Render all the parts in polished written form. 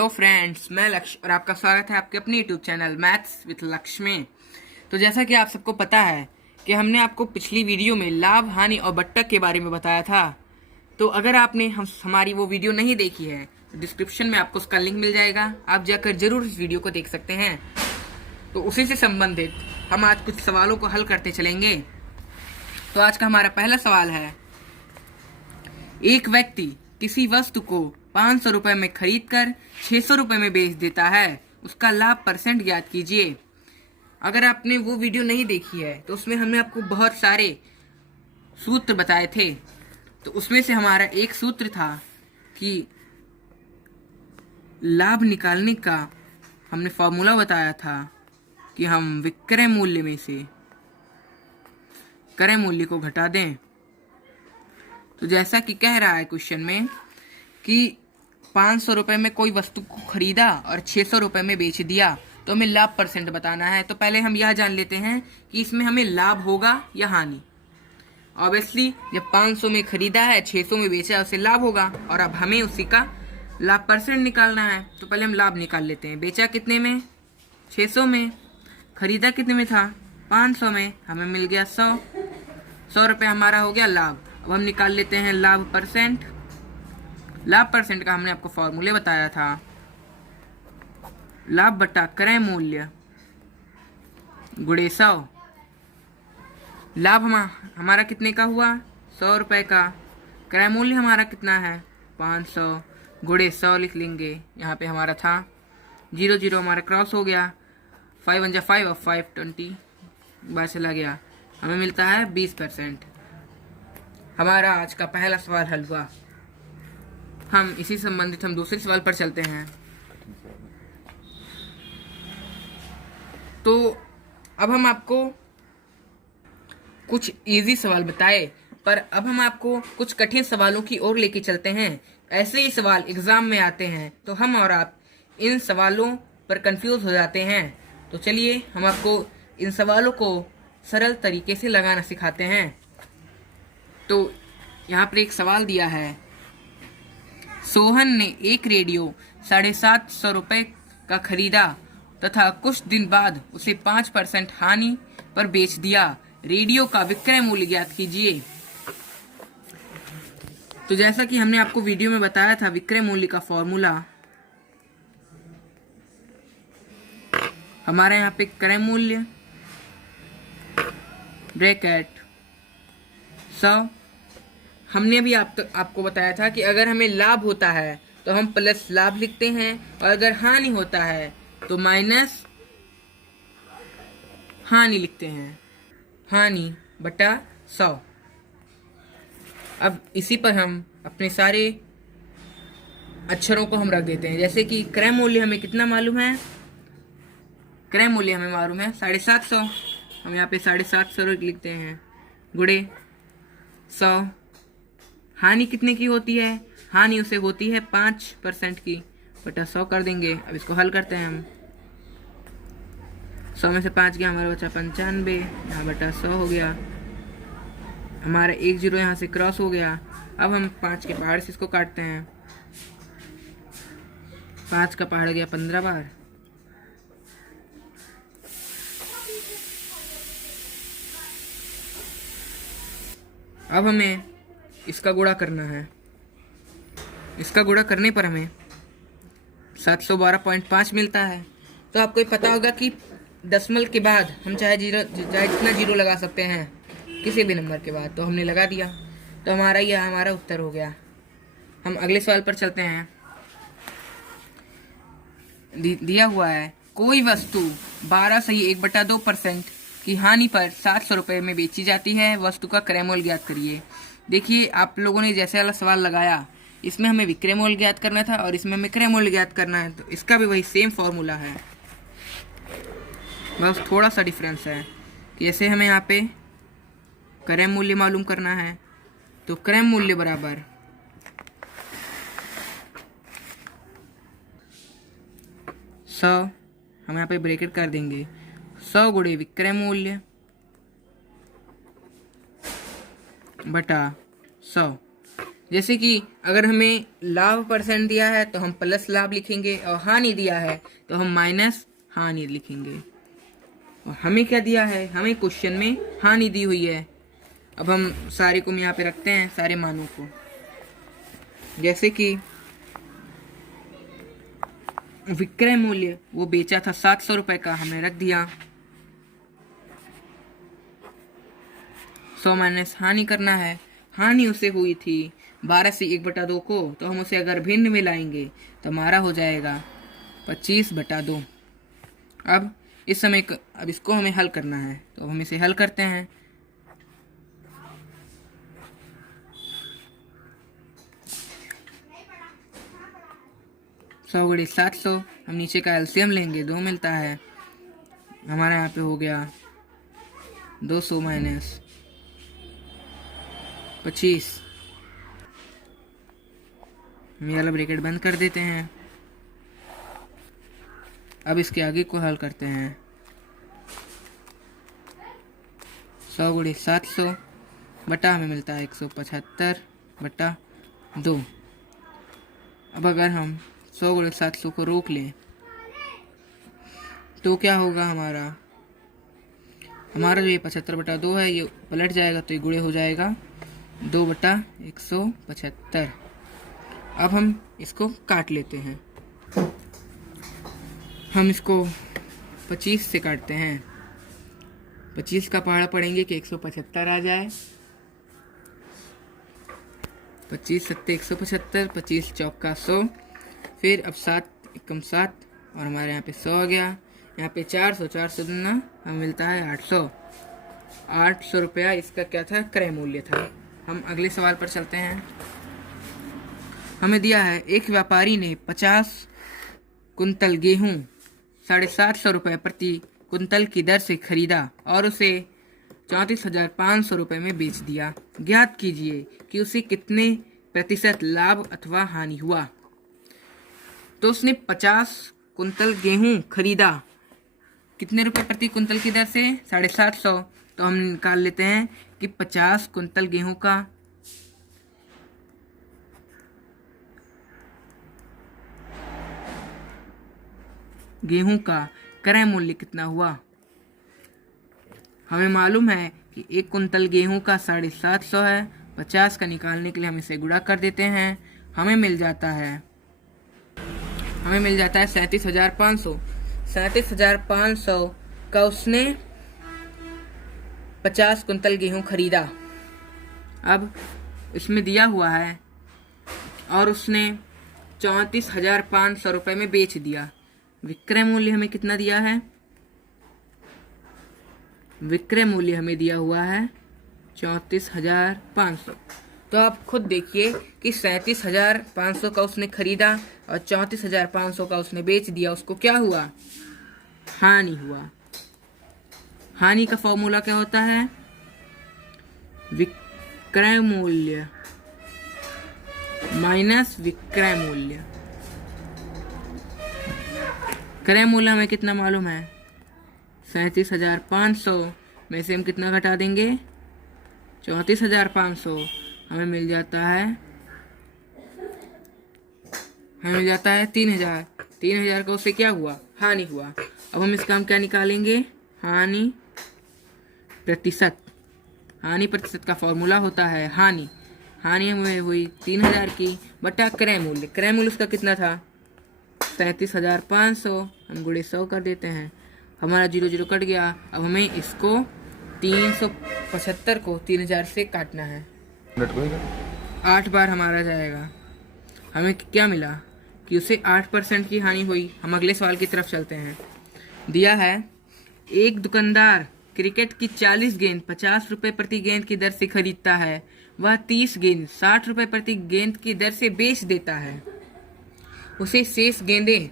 Hello friends, मैं लक्ष्य और आपका स्वागत है आपके अपने यूट्यूब चैनल मैथ्स विथ लक्ष्य में। तो जैसा कि आप सबको पता है कि हमने आपको पिछली वीडियो में लाभ, हानि और बट्टक के बारे में बताया था। तो अगर आपने हमारी वो वीडियो नहीं देखी है तो डिस्क्रिप्शन में आपको उसका लिंक मिल जाएगा, आप जाकर जरूर इस वीडियो को देख सकते हैं। तो उसी से संबंधित हम आज कुछ सवालों को हल करते चलेंगे। तो आज का हमारा पहला सवाल है, एक व्यक्ति किसी वस्तु को 500 रुपए में खरीद कर 600 रुपए में बेच देता है, उसका लाभ परसेंट ज्ञात कीजिए। अगर आपने वो वीडियो नहीं देखी है तो उसमें हमने आपको बहुत सारे सूत्र बताए थे। तो उसमें से हमारा एक सूत्र था कि लाभ निकालने का हमने फॉर्मूला बताया था कि हम विक्रय मूल्य में से क्रय मूल्य को घटा दें। तो जैसा कि कह रहा है क्वेश्चन में कि 500 रुपए में कोई वस्तु को खरीदा और 600 रुपए में बेच दिया, तो हमें लाभ परसेंट बताना है। तो पहले हम यह जान लेते हैं कि इसमें हमें लाभ होगा या हानि। ऑब्वियसली जब 500 में खरीदा है, 600 में बेचा है, उसे लाभ होगा और अब हमें उसी का लाभ परसेंट निकालना है। तो पहले हम लाभ निकाल लेते हैं। बेचा कितने में? 600 में। खरीदा कितने में था? 500 में। हमें मिल गया 100 रुपये हमारा हो गया लाभ। अब हम निकाल लेते हैं लाभ परसेंट। लाभ परसेंट का हमने आपको फॉर्मूले बताया था, लाभ बटा क्रय मूल्य गुणे 100। लाभ हमारा कितने का हुआ? 100 रुपए का। क्रय मूल्य हमारा कितना है? 500 गुणे 100 लिख लेंगे। यहाँ पे हमारा था 0 0 हमारा क्रॉस हो गया। 5 1 5 और 5 20 बार चला गया। हमें मिलता है 20%। हमारा आज का पहला सवाल हल हुआ। हम इसी संबंधित हम दूसरे सवाल पर चलते हैं। तो अब हम आपको कुछ इजी सवाल बताए, पर अब हम आपको कुछ कठिन सवालों की ओर लेके चलते हैं। ऐसे ही सवाल एग्जाम में आते हैं तो हम और आप इन सवालों पर कंफ्यूज हो जाते हैं। तो चलिए हम आपको इन सवालों को सरल तरीके से लगाना सिखाते हैं। तो यहाँ पर एक सवाल दिया है, सोहन ने एक रेडियो 750 रुपये का खरीदा तथा कुछ दिन बाद उसे 5% हानि पर बेच दिया। रेडियो का विक्रय मूल्य ज्ञात कीजिए। तो जैसा कि हमने आपको वीडियो में बताया था, विक्रय मूल्य का फॉर्मूला हमारे यहाँ पे क्रय मूल्य ब्रैकेट 100। हमने अभी आपको बताया था कि अगर हमें लाभ होता है तो हम प्लस लाभ लिखते हैं, और अगर हानि होता है तो माइनस हानि लिखते हैं। हानि बटा 100। अब इसी पर हम अपने सारे अक्षरों को हम रख देते हैं। जैसे कि क्रय मूल्य हमें कितना मालूम है? क्रय मूल्य हमें मालूम है 750। हम यहाँ पे 750 लिखते हैं गुणे 100। हानि कितने की होती है? हानि उसे होती है 5% की, बटा 100 कर देंगे। अब इसको हल करते हैं हम। 100 में से 5 गया, हमारा बचा 95। यहाँ बटा 100 हो गया। हमारा 1 0 यहाँ से क्रॉस हो गया। अब हम 5 के पहाड़ से इसको काटते हैं। 5 का पहाड़ गया 15 बार। अब हमें इसका गुणा करना है। इसका गुणा करने पर हमें 712.5 मिलता है। तो आपको पता होगा कि दशमलव के बाद हम चाहे जितना जीरो लगा सकते हैं किसी भी नंबर के बाद। तो हमने लगा दिया, तो हमारा उत्तर हो गया। हम अगले सवाल पर चलते हैं। दिया हुआ है, कोई वस्तु 12 सही 1/2% की हानि पर 700 रुपये में बेची जाती है, वस्तु का क्रय मूल्य ज्ञात करिए। देखिए, आप लोगों ने जैसे वाला सवाल लगाया, इसमें हमें विक्रय मूल्य ज्ञात करना था और इसमें हमें क्रय मूल्य ज्ञात करना है। तो इसका भी वही सेम फॉर्मूला है, बस थोड़ा सा डिफरेंस है। जैसे हमें यहाँ पे क्रय मूल्य मालूम करना है, तो क्रय मूल्य बराबर 100, हम यहाँ पे ब्रैकेट कर देंगे 100 गुणे विक्रय मूल्य बटा 100। जैसे कि अगर हमें लाभ परसेंट दिया है तो हम प्लस लाभ लिखेंगे, और हानि दिया है तो हम माइनस हानि लिखेंगे। और हमें क्या दिया है, हमें क्वेश्चन में हानि दी हुई है। अब हम सारे को यहाँ पे रखते हैं, सारे मानों को। जैसे कि विक्रय मूल्य वो बेचा था 700 रुपए का, हमने रख दिया। 100 माइनस हानि करना है। हानि उसे हुई थी 12 से 1/2 को, तो हम उसे अगर भिन्न में लाएंगे तो हमारा हो जाएगा 25/2। अब अब इसको हमें हल करना है, तो हम इसे हल करते हैं। सौ गुणे 700, हम नीचे का एलसीएम लेंगे, 2 मिलता है। हमारा यहाँ पे हो गया 200 माइनस 25। हम ये वाला ब्रैकेट बंद कर देते हैं। अब इसके आगे को हल करते हैं। 100 गुणे 700 बटा हमें मिलता है 175/2। अब अगर हम 100 गुणे 700 को रोक लें तो क्या होगा, हमारा जो ये 75/2 है ये पलट जाएगा, तो ये गुणे हो जाएगा 2/175। अब हम इसको काट लेते हैं। हम इसको 25 से काटते हैं। 25 का पहाड़ा पड़ेंगे कि 175 आ जाए। 25 सत्ते 175, 25 चौका 100, फिर अब 7 एकम 7, और हमारे यहाँ पे 100 आ गया। यहाँ पे 400 दूना हमें मिलता है 800 रुपया। इसका क्या था, क्रय मूल्य था। हम अगले सवाल पर चलते हैं। हमें दिया है एक व्यापारी ने 50 कुंतल गेहूं 750 रुपये प्रति कुंतल की दर से खरीदा और उसे 34,500 रुपये में बेच दिया। ज्ञात कीजिए कि उसे कितने प्रतिशत लाभ अथवा हानि हुआ। तो उसने 50 कुंतल गेहूं खरीदा, कितने रुपए प्रति कुंतल की दर से, 750। तो हम निकाल लेते हैं कि 50 कुंतल गेहूं का क्रय मूल्य कितना हुआ। हमें मालूम है कि 1 कुंतल गेहूं का 750 है। 50 का निकालने के लिए हम इसे गुणा कर देते हैं। हमें मिल जाता है 37,500। 37,500 का उसने 50 कुंतल गेहूं खरीदा। अब इसमें दिया हुआ है और उसने 34,500 रुपये में बेच दिया। विक्रय मूल्य हमें कितना दिया है, विक्रय मूल्य हमें दिया हुआ है 34,500। तो आप खुद देखिए कि 37,500 का उसने खरीदा और 34,500 का उसने बेच दिया, उसको क्या हुआ, हानि हुआ। हानि का फॉर्मूला क्या होता है, विक्रय मूल्य माइनस विक्रय मूल्य। क्रय मूल्य हमें कितना मालूम है, 37,500 में से हम कितना घटा देंगे, 34,500। हमें मिल जाता है 3,000। 3,000 का उससे क्या हुआ, हानि हुआ। अब हम इसका हम क्या निकालेंगे, हानि प्रतिशत। हानि प्रतिशत का फॉर्मूला होता है हानि हमें हुई 3,000 की बटा क्रय मूल्य। क्रय मूल्य उसका कितना था, 37,500। हम गुणे 100 कर देते हैं, हमारा 0 कट गया। अब हमें इसको 375 को 3,000 से काटना है, 8 बार हमारा जाएगा। हमें क्या मिला कि उसे 8% की हानि हुई। हम अगले सवाल की तरफ चलते हैं। दिया है एक दुकानदार क्रिकेट की 40 गेंद 50 रुपये प्रति गेंद की दर से खरीदता है। वह 30 गेंद 60 रुपये प्रति गेंद की दर से बेच देता है। उसे शेष गेंदें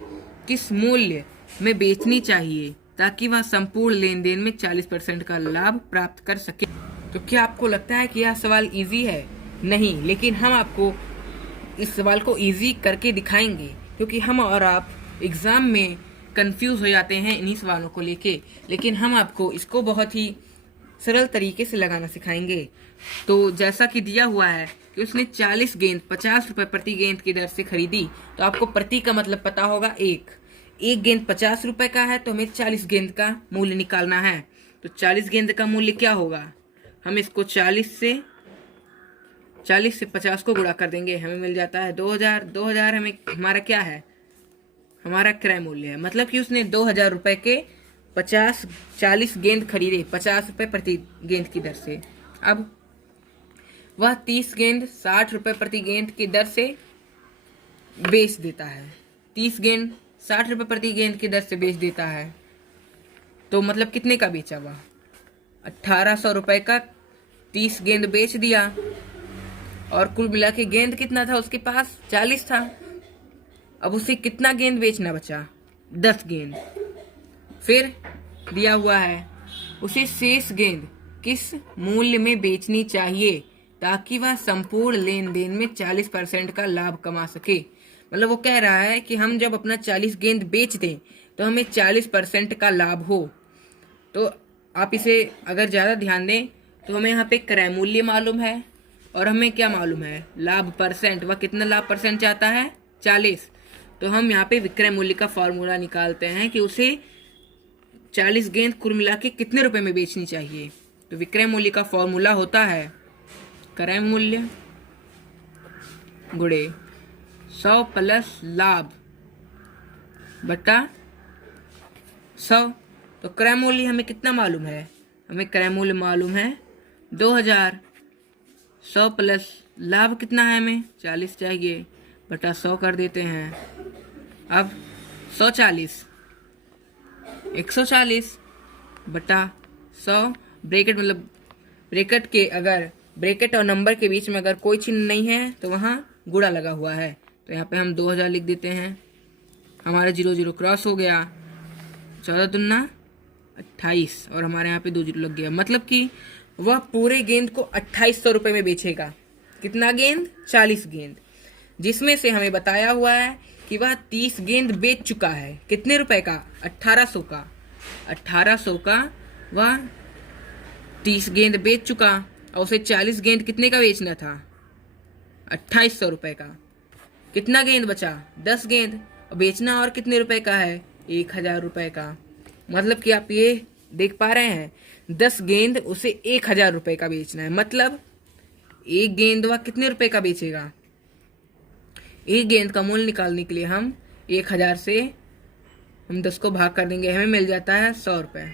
किस मूल्य में बेचनी चाहिए ताकि वह संपूर्ण लेन देन में 40% का लाभ प्राप्त कर सके। तो क्या आपको लगता है कि यह सवाल इजी है? नहीं, लेकिन हम आपको इस सवाल को इजी करके दिखाएंगे, क्योंकि हम और आप एग्ज़ाम में कंफ्यूज हो जाते हैं इन्हीं सवालों को लेके। लेकिन हम आपको इसको बहुत ही सरल तरीके से लगाना सिखाएंगे। तो जैसा कि दिया हुआ है कि कि उसने 40 गेंद 50 रुपए प्रति गेंद की दर से खरीदी, तो आपको प्रति का मतलब पता होगा एक गेंद 50 रुपए का है, तो हमें 40 गेंद का मूल्य निकालना है। तो 40 गेंद का मूल्य क्या होगा, हम इसको 40 से 50 को गुणा कर देंगे, हमें मिल जाता है 2000। 2000 हमें हमारा क्या है, हमारा क्रय मूल्य है। मतलब कि उसने 2000 रुपए के 40 गेंद खरीदे 50 रुपए प्रति गेंद की दर से। अब वह 30 गेंद 60 रुपए प्रति गेंद की दर से बेच देता है। 30 गेंद 60 रुपए प्रति गेंद की दर से बेच देता है, तो मतलब कितने का बेचा वह, 1800 रुपए का 30 गेंद बेच दिया। और कुल मिला के गेंद कितना था उसके पास, 40 था। अब उसे कितना गेंद बेचना बचा, 10 गेंद। फिर दिया हुआ है उसे शेष गेंद किस मूल्य में बेचनी चाहिए ताकि वह संपूर्ण लेन देन में 40% का लाभ कमा सके। मतलब वो कह रहा है कि हम जब अपना 40 गेंद बेच दें तो हमें 40% का लाभ हो। तो आप इसे अगर ज़्यादा ध्यान दें तो हमें यहाँ पे क्रय मूल्य मालूम है और हमें क्या मालूम है, लाभ परसेंट। वह कितना लाभ परसेंट चाहता है, 40। तो हम यहाँ पे विक्रय मूल्य का फॉर्मूला निकालते हैं कि उसे 40 गेंद कुल मिला के कितने रुपए में बेचनी चाहिए। तो विक्रय मूल्य का फॉर्मूला होता है क्रय मूल्य गुणे 100 प्लस लाभ बटा 100। तो क्रय मूल्य हमें कितना मालूम है, हमें क्रय मूल्य मालूम है 2000। 100 प्लस लाभ कितना है, हमें 40 चाहिए, बटा 100 कर देते हैं। अब 140 140 बटा 100, ब्रैकेट मतलब ब्रैकेट के अगर ब्रैकेट और नंबर के बीच में अगर कोई चिन्ह नहीं है तो वहाँ गुणा लगा हुआ है, तो यहाँ पे हम 2000 लिख देते हैं। हमारा 0 0 क्रॉस हो गया, 14 दूना 28 और हमारे यहाँ पे 2 0 लग गया। मतलब कि वह पूरे गेंद को 2800 रुपये में बेचेगा। कितना गेंद, 40 गेंद, जिसमें से हमें बताया हुआ है कि वह 30 गेंद बेच चुका है। कितने रुपए का, 1800 का। 1800 का वह 30 गेंद बेच चुका और उसे 40 गेंद कितने का बेचना था, 2800 रुपये का। कितना गेंद बचा, 10 गेंद, और बेचना और कितने रुपए का है, 1000 रुपये का। मतलब कि आप ये देख पा रहे हैं 10 गेंद उसे 1000 रुपये का बेचना है। मतलब एक गेंद वह कितने रुपए का बेचेगा। एक गेंद का मूल्य निकालने के लिए हम 1000 से हम 10 को भाग कर देंगे, हमें मिल जाता है 100 रुपये।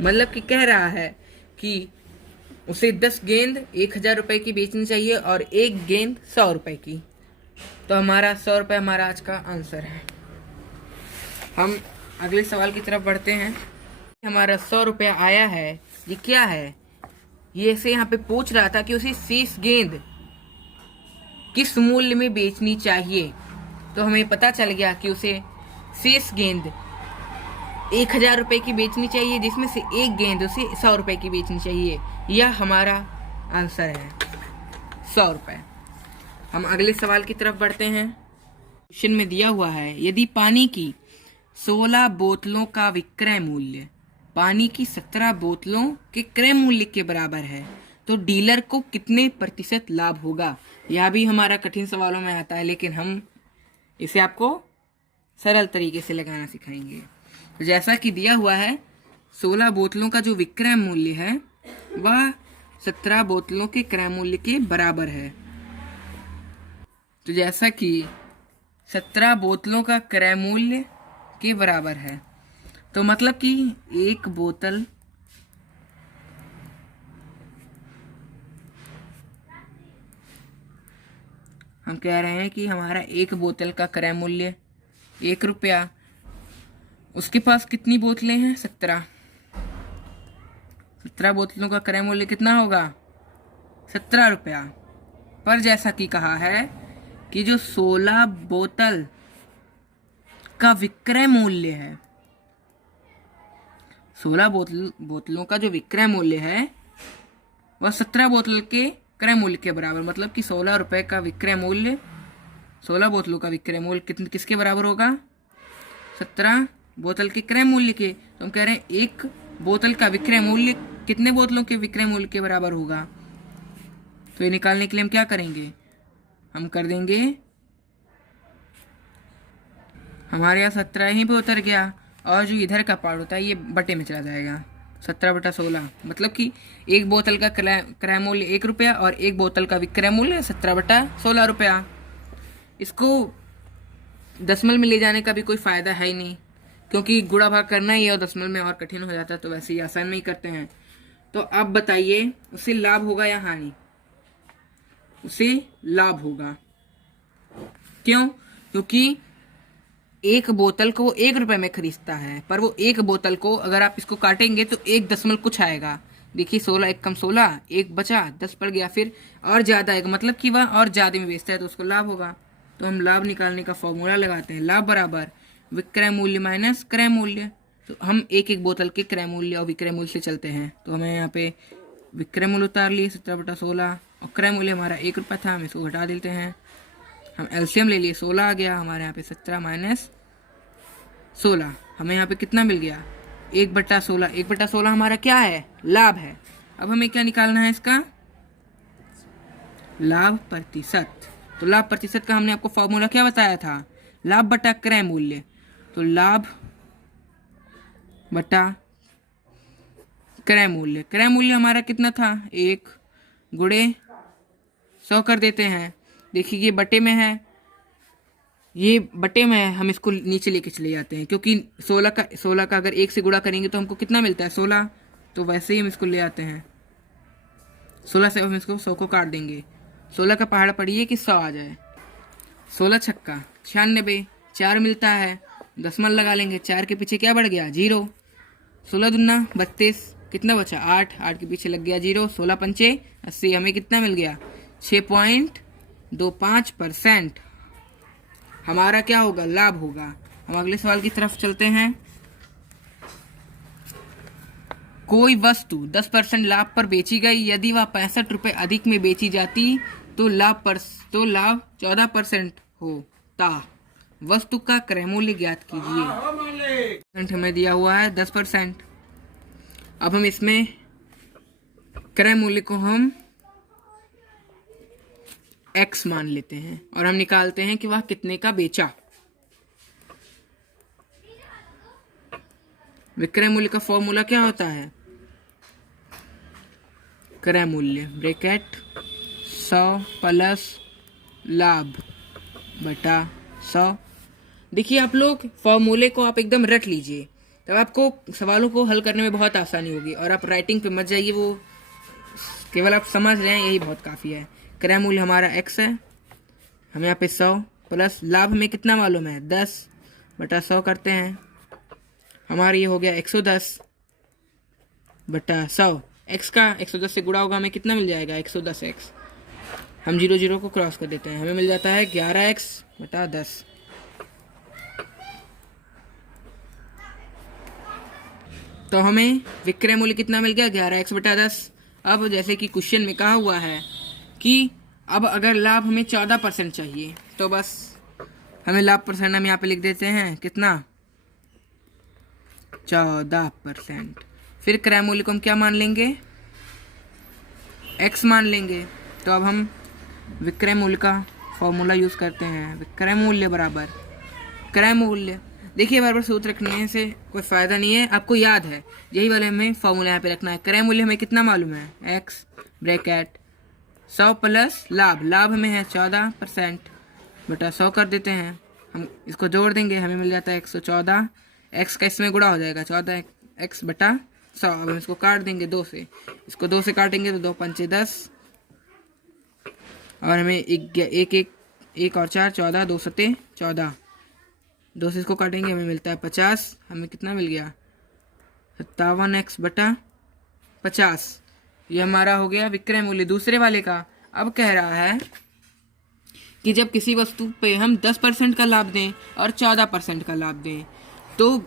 मतलब कि कह रहा है कि उसे 10 गेंद 1000 रुपये की बेचनी चाहिए और एक गेंद 100 रुपये की। तो हमारा 100 रुपये हमारा आज का आंसर है। हम अगले सवाल की तरफ बढ़ते हैं। हमारा 100 रुपया आया है, ये क्या है, ये से यहाँ पे पूछ रहा था कि उसे शेष गेंद किस मूल्य में बेचनी चाहिए। तो हमें पता चल गया कि उसे शेष गेंद 1000 रुपये की बेचनी चाहिए, जिसमें से एक गेंद उसे 100 रुपये की बेचनी चाहिए। यह हमारा आंसर है 100 रुपये। हम अगले सवाल की तरफ बढ़ते हैं। क्वेश्चन में दिया हुआ है यदि पानी की 16 बोतलों का विक्रय मूल्य पानी की 17 बोतलों के क्रय मूल्य के बराबर है तो डीलर को कितने प्रतिशत लाभ होगा। यह भी हमारा कठिन सवालों में आता है, लेकिन हम इसे आपको सरल तरीके से लगाना सिखाएंगे। तो जैसा कि दिया हुआ है 16 बोतलों का जो विक्रय मूल्य है वह 17 बोतलों के क्रय मूल्य के बराबर है। तो जैसा कि 17 बोतलों का क्रय मूल्य के बराबर है, तो मतलब कि एक बोतल हम कह रहे हैं कि हमारा एक बोतल का क्रय मूल्य 1 रुपया। उसके पास कितनी बोतलें हैं, 17 बोतलों का क्रय मूल्य कितना होगा, 17 रुपया। पर जैसा कि कहा है कि जो 16 बोतल का विक्रय मूल्य है, 16 बोतलों का जो विक्रय मूल्य है वह 17 बोतल के क्रय मूल्य के बराबर। मतलब कि 16 रुपये का विक्रय मूल्य 16 बोतलों का विक्रय मूल्य किसके बराबर होगा, 17 बोतल के क्रय मूल्य के। तो हम कह रहे हैं एक बोतल का विक्रय मूल्य कितने बोतलों के विक्रय मूल्य के बराबर होगा, तो ये निकालने के लिए हम क्या करेंगे, हम कर देंगे, हमारे यहाँ 17 यहीं पे उतर गया और जो इधर का पार्ट होता है ये बटे में चला जाएगा। 17/16 मतलब कि एक बोतल का क्रय मूल्य 1 रुपया और एक बोतल का विक्रय मूल्य 17/16 रुपया। इसको दशमलव में ले जाने का भी कोई फ़ायदा है ही नहीं, क्योंकि गुणा भाग करना ही है और दशमलव में और कठिन हो जाता है, तो वैसे ही आसान में ही करते हैं। तो अब बताइए उसे लाभ होगा या हानि? उसे लाभ होगा। क्यों? क्योंकि एक बोतल को 1 रुपए में खरीदता है, पर वो एक बोतल को अगर आप इसको काटेंगे तो 1 दशमलव कुछ आएगा। देखिए 16 1 कम 16, 1 बचा 10 पड़ गया, फिर और ज़्यादा आएगा, मतलब कि वह और ज़्यादा में बेचता है तो उसको लाभ होगा। तो हम लाभ निकालने का फॉर्मूला लगाते हैं, लाभ बराबर विक्रय मूल्य माइनस क्रय मूल्य। तो हम एक एक बोतल के क्रय मूल्य और विक्रय मूल्य से चलते हैं। तो हमें यहाँ पे विक्रय मूल्य उतार लिए 17/16 और क्रय मूल्य हमारा 1 रुपया था, हम इसको घटा देते हैं। हम एलसीएम ले लिए, 16 आ गया हमारे यहाँ पे, 17 माइनस 16 हमें यहाँ पे कितना मिल गया, 1/16। 1/16 हमारा क्या है, लाभ है। अब हमें क्या निकालना है, इसका लाभ प्रतिशत। तो लाभ प्रतिशत का हमने आपको फॉर्मूला क्या बताया था, लाभ बटा क्रय मूल्य। तो लाभ बटा क्रय मूल्य, क्रय मूल्य हमारा कितना था, 1 गुणे 100 कर देते हैं। देखिए ये बटे में है, ये बटे में है, हम इसको नीचे लेके चले जाते हैं, क्योंकि 16 का अगर 1 से गुणा करेंगे तो हमको कितना मिलता है, 16। तो वैसे ही हम इसको ले आते हैं, 16 से हम इसको 100 को काट देंगे। 16 का पहाड़ पड़िए कि 100 आ जाए। 16 छक्का 96, 4 मिलता है, दशमलव लगा लेंगे, 4 के पीछे क्या बढ़ गया, 0। 16 दूना 32, कितना बचा, 8, 8 के पीछे लग गया 0। 16 पंचे 80, हमें कितना मिल गया, 6.25% हमारा क्या होगा, लाभ होगा। हम अगले सवाल की तरफ चलते हैं। कोई वस्तु 10% लाभ पर बेची गई, यदि वह 65 रुपए अधिक में बेची जाती तो लाभ 14% होता। वस्तु का क्रय मूल्य ज्ञात कीजिए। हमें दिया हुआ है 10%। अब हम इसमें क्रय मूल्य को हम x मान लेते हैं और हम निकालते हैं कि वह कितने का बेचा। विक्रय मूल्य का फॉर्मूला क्या होता है, क्रय मूल्य ब्रैकेट 100 प्लस लाभ बटा 100। देखिए आप लोग फॉर्मूले को आप एकदम रट लीजिए, तब आपको सवालों को हल करने में बहुत आसानी होगी और आप राइटिंग पे मत जाइए, वो केवल आप समझ रहे हैं यही बहुत काफ़ी है। क्रय मूल्य हमारा x है, हम यहाँ पे 100 प्लस लाभ में कितना मालूम है, 10 बटा 100 करते हैं, हमारा ये हो गया 110 बटा 100। x का 110 से गुणा होगा, हमें कितना मिल जाएगा, 110x। हम 0 0 को क्रॉस कर देते हैं, हमें मिल जाता है 11x बटा 10। तो हमें विक्रय मूल्य कितना मिल गया, 11x बटा 10। अब जैसे कि क्वेश्चन में कहा हुआ है कि अब अगर लाभ हमें 14% चाहिए, तो बस हमें लाभ परसेंट हम यहाँ पे लिख देते हैं, कितना, 14%। फिर क्रय मूल्य को हम क्या मान लेंगे, x मान लेंगे। तो अब हम विक्रय मूल्य का फॉर्मूला यूज़ करते हैं, विक्रय मूल्य बराबर क्रय मूल्य। देखिए बार बार सूत्र रखने से कोई फ़ायदा नहीं है, आपको याद है, यही वाले हमें फॉर्मूला यहाँ पे रखना है। क्रय मूल्य हमें कितना मालूम है, x ब्रैकेट 100 प्लस लाभ, लाभ हमें है 14% बटा 100 कर देते हैं। हम इसको जोड़ देंगे, हमें मिल जाता है 114। x का इसमें गुणा हो जाएगा, 14x बटा 100। अब हम इसको काट देंगे 2 से, इसको 2 से काटेंगे तो 2 पंचे 10 और हमें एक और 4 14, 2 सते 14, 2 से इसको काटेंगे हमें मिलता है 50। हमें कितना मिल गया, 57x बटा 50। ये हमारा हो गया विक्रय मूल्य दूसरे वाले का। अब कह रहा है कि जब किसी वस्तु पे हम 10% का लाभ दें और 14% का लाभ दें, तो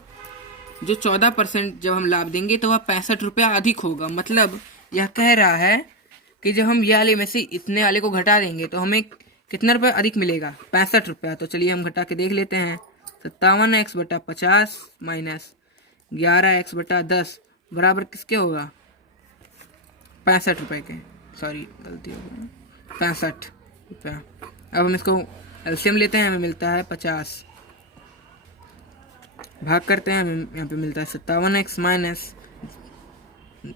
जो 14% जब हम लाभ देंगे तो वह 65 रुपया अधिक होगा। मतलब यह कह रहा है कि जब हम ये वाले में से इतने वाले को घटा देंगे तो हमें कितना रुपया अधिक मिलेगा, 65 रुपया। तो चलिए हम घटा के देख लेते हैं। 57x बटा 50 माइनस 11x बटा 10 बराबर किसके होगा, 65 रुपये के। सॉरी गलती हो गई, 65 रुपया। अब हम इसको एलसीएम लेते हैं, हमें मिलता है 50, भाग करते हैं, हमें यहाँ पे मिलता है 57x माइनस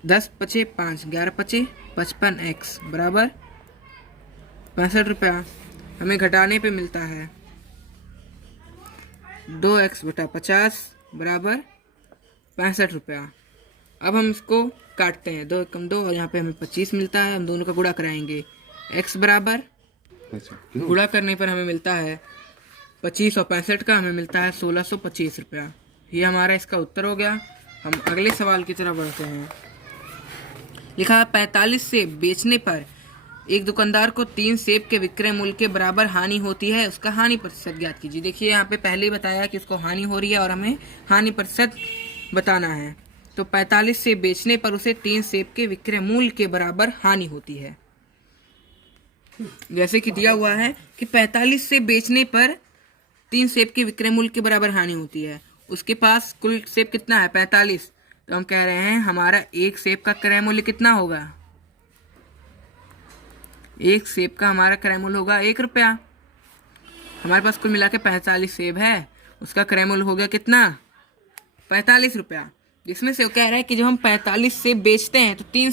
10 पचे 5, 11 पचे 55x बराबर 65 रुपया। हमें घटाने पे मिलता है 2x बटा 50 बराबर 65 रुपया। अब हम इसको काटते हैं, 2 कम 2 और यहाँ पे हमें 25 मिलता है। हम दोनों का गुणा कराएंगे, x बराबर गुणा करने पर हमें मिलता है 25 और 65 का हमें मिलता है 1625 रुपया। ये हमारा इसका उत्तर हो गया। हम अगले सवाल की तरफ बढ़ते हैं। लिखा है 45 सेब बेचने पर एक दुकानदार को 3 सेब के विक्रय मूल्य के बराबर हानि होती है, उसका हानि प्रतिशत ज्ञात कीजिए। देखिए यहाँ पे पहले ही बताया कि उसको हानि हो रही है और हमें हानि प्रतिशत बताना है। तो 45 सेब बेचने पर उसे 3 सेब के विक्रय मूल्य के बराबर हानि होती है। जैसे कि दिया हुआ है कि 45 सेब बेचने पर 3 सेब के विक्रय मूल्य के बराबर हानि होती है। उसके पास कुल सेब कितना है 45, तो हम कह रहे हैं हमारा एक सेब का क्रय मूल्य कितना होगा, एक सेब का हमारा क्रय मूल्य होगा 1 रुपया। हमारे पास कुल मिला के 45 सेब है, उसका क्रय मूल्य हो गया कितना 45 रुपया। जिसमें से वो कह रहा है कि जब हम 45 सेब बेचते हैं तो 3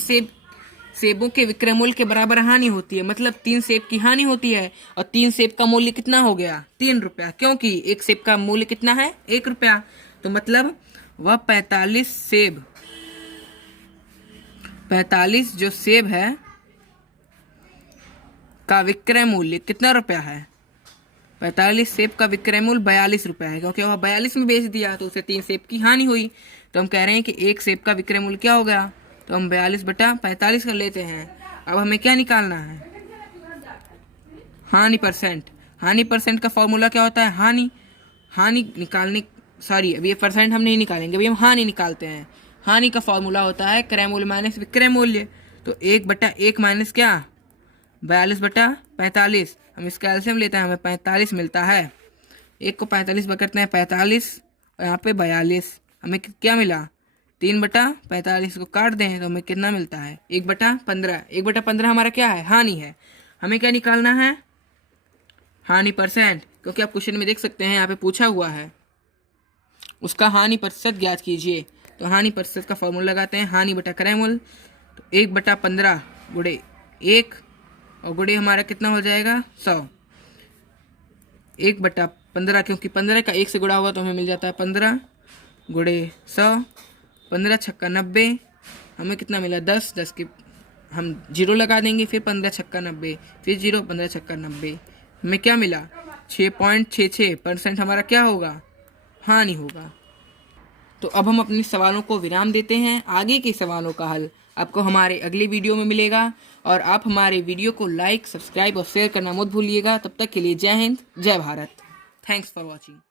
सेबों के विक्रय मूल्य के बराबर हानि होती है, मतलब 3 सेब की हानि होती है। और 3 सेब का मूल्य कितना हो गया 3 रुपया, क्योंकि एक सेब का मूल्य कितना है 1 रुपया। तो मतलब वह 45 जो सेब है का विक्रय मूल्य कितना रुपया है, 45 सेब का विक्रय मूल्य 42 रुपया है, क्योंकि वह 42 में बेच दिया तो उसे 3 सेब की हानि हुई। तो हम कह रहे हैं कि एक सेब का विक्रय मूल्य क्या हो गया, तो हम 42 बटा 45 कर लेते हैं। अब हमें क्या निकालना है, हानि परसेंट। हानि परसेंट का फॉर्मूला क्या होता है, हानि निकालने, सॉरी अभी ये परसेंट हम नहीं निकालेंगे, अभी हम हानि निकालते हैं। हानि का फॉर्मूला होता है क्रय मूल्य माइनस विक्रय मूल्य। तो 1/1 माइनस क्या 42 बटा 45। हम इसका एलसीएम लेते हैं, हमें 45 मिलता है। 1 को 45 करते हैं 45 और यहाँ पे 42, हमें क्या मिला 3/45 को काट दें तो हमें कितना मिलता है 1/15। 1/15 हमारा क्या है, हानि है। हमें क्या निकालना है, हानि परसेंट, क्योंकि आप क्वेश्चन में देख सकते हैं यहाँ पे पूछा हुआ है उसका हानि प्रतिशत ज्ञात कीजिए। तो हानि प्रतिशत का फॉर्मूला लगाते हैं, हानि बटा क्रय मूल्य। तो 1/15 गुणे 1 और गुणे हमारा कितना हो जाएगा 100। 1/15 क्योंकि 15 का 1 से गुणा होगा तो हमें मिल जाता है 15 गुणे 100। 15 छक्का 90, हमें कितना मिला 10। 10 के हम 0 लगा देंगे, फिर 15 छक्का 90, फिर 0, 15 छक्का 90, हमें क्या मिला 6.66% हमारा क्या होगा, हानि होगा। तो अब हम अपने सवालों को विराम देते हैं। आगे के सवालों का हल आपको हमारे अगले वीडियो में मिलेगा और आप हमारे वीडियो को लाइक, सब्सक्राइब और शेयर करना मत भूलिएगा। तब तक के लिए जय हिंद, जय भारत। Thanks for watching.